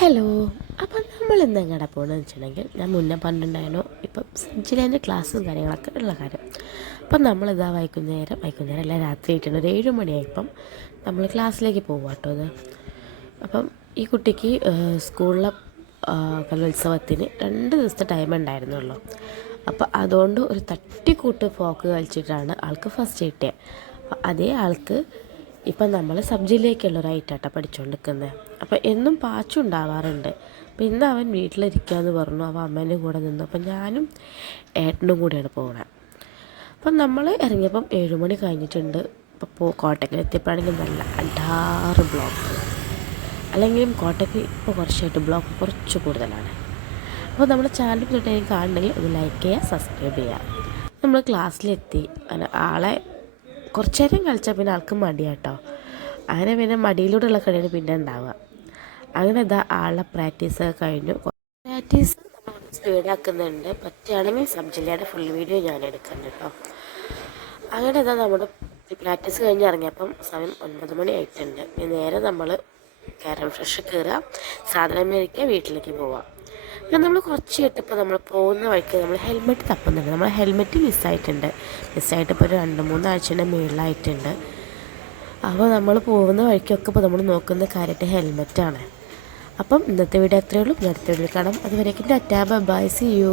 Hello. അപ്പം നമ്മൾ ഇന്ന് എങ്ങടെ പോകണമെന്ന് വെച്ചിട്ടുണ്ടെങ്കിൽ ഞാൻ മുന്നേ പറഞ്ഞിട്ടുണ്ടായിരുന്നു ഇപ്പം സഞ്ജിലേൻ്റെ ക്ലാസ്സും കാര്യങ്ങളൊക്കെ ഉള്ള കാര്യം. അപ്പം നമ്മളിതാ വൈകുന്നേരം അല്ല രാത്രി ആയിട്ടുണ്ട്, ഒരു 7 മണിയായപ്പം നമ്മൾ ക്ലാസ്സിലേക്ക് പോകും കേട്ടോ. അത് അപ്പം ഈ കുട്ടിക്ക് സ്കൂളിലെ കലോത്സവത്തിന് 2 ദിവസത്തെ ടൈം ഉണ്ടായിരുന്നുള്ളൂ. അപ്പോൾ അതുകൊണ്ട് ഒരു തട്ടിക്കൂട്ട് ഫോക്ക് കളിച്ചിട്ടാണ് ആൾക്ക് ഫസ്റ്റ് കിട്ടിയത്. അപ്പോൾ അതേ ആൾക്ക് ഇപ്പം നമ്മൾ സബ് ജില്ലയ്ക്കുള്ള ഒരു ഐറ്റാട്ടാണ് പഠിച്ചുകൊണ്ടിരിക്കുന്നത്. അപ്പോൾ എന്നും പാച്ചുണ്ടാവാറുണ്ട്. അപ്പോൾ ഇന്ന് അവൻ വീട്ടിലിരിക്കാമെന്ന് പറഞ്ഞു. അവൻ അമ്മേൻ്റെ കൂടെ നിന്നു. അപ്പം ഞാനും ഏട്ടനും കൂടെയാണ് പോകുന്നത്. അപ്പം നമ്മൾ ഇറങ്ങിയപ്പം 7 മണി കഴിഞ്ഞിട്ടുണ്ട്. അപ്പോൾ കോട്ടയ്ക്കൽ എത്തിയപ്പോഴാണെങ്കിൽ നല്ല അടാറ് ബ്ലോക്ക്. അല്ലെങ്കിലും കോട്ടയ്ക്ക് ഇപ്പോൾ കുറച്ചായിട്ട് ബ്ലോക്ക് കുറച്ച് കൂടുതലാണ്. അപ്പോൾ നമ്മുടെ ചാനൽ തൊട്ട് എനിക്ക് കാണണമെങ്കിൽ ഒന്ന് ലൈക്ക് ചെയ്യുക, സബ്സ്ക്രൈബ് ചെയ്യുക. നമ്മൾ ക്ലാസ്സിലെത്തി. ആളെ കുറച്ച് നേരം കളിച്ചാൽ പിന്നെ ആൾക്ക് മടിയാട്ടോ. അങ്ങനെ പിന്നെ മടിയിലൂടെയുള്ള കളിയാണ് പിന്നെ ഉണ്ടാവുക. അങ്ങനെ ഇതാ ആളുടെ പ്രാക്ടീസ് കഴിഞ്ഞു. പ്രാക്ടീസ് നമ്മൾ സ്പീഡാക്കുന്നുണ്ട്. പറ്റുകയാണെങ്കിൽ സബ് ജില്ലയുടെ ഫുൾ വീഡിയോ ഞാൻ എടുക്കുന്നുണ്ട് കേട്ടോ. അങ്ങനെ ഇതാ നമ്മുടെ പ്രാക്ടീസ് കഴിഞ്ഞ് ഇറങ്ങിയപ്പം സമയം 9 മണി ആയിട്ടുണ്ട്. ഇനി നേരെ നമ്മൾ കയറാൻ ഫ്രഷ് കയറുക, സാധനം മേടിക്കുക, വീട്ടിലേക്ക് പോവാം. പിന്നെ നമ്മൾ കുറച്ച് കേട്ടപ്പോൾ നമ്മൾ പോകുന്ന വഴിക്ക് നമ്മൾ ഹെൽമെറ്റ് തപ്പുന്നുണ്ട്. നമ്മൾ ഹെൽമെറ്റ് മിസ്സായിട്ട് ഇപ്പോൾ ഒരു 2-3 ആഴ്ചയുടെ മുകളിലായിട്ടുണ്ട്. അപ്പോൾ നമ്മൾ പോകുന്ന വഴിക്കൊക്കെ ഇപ്പോൾ നമ്മൾ നോക്കുന്ന കാര്യമായിട്ട് ഹെൽമെറ്റാണ്. അപ്പം ഇന്നത്തെ വീഡിയോ അത്രയേ ഉള്ളൂ. അടുത്ത വീഡിയോയിൽ കാണാം. അതുവരേക്കും ടാറ്റാ ബൈ, സീ യു.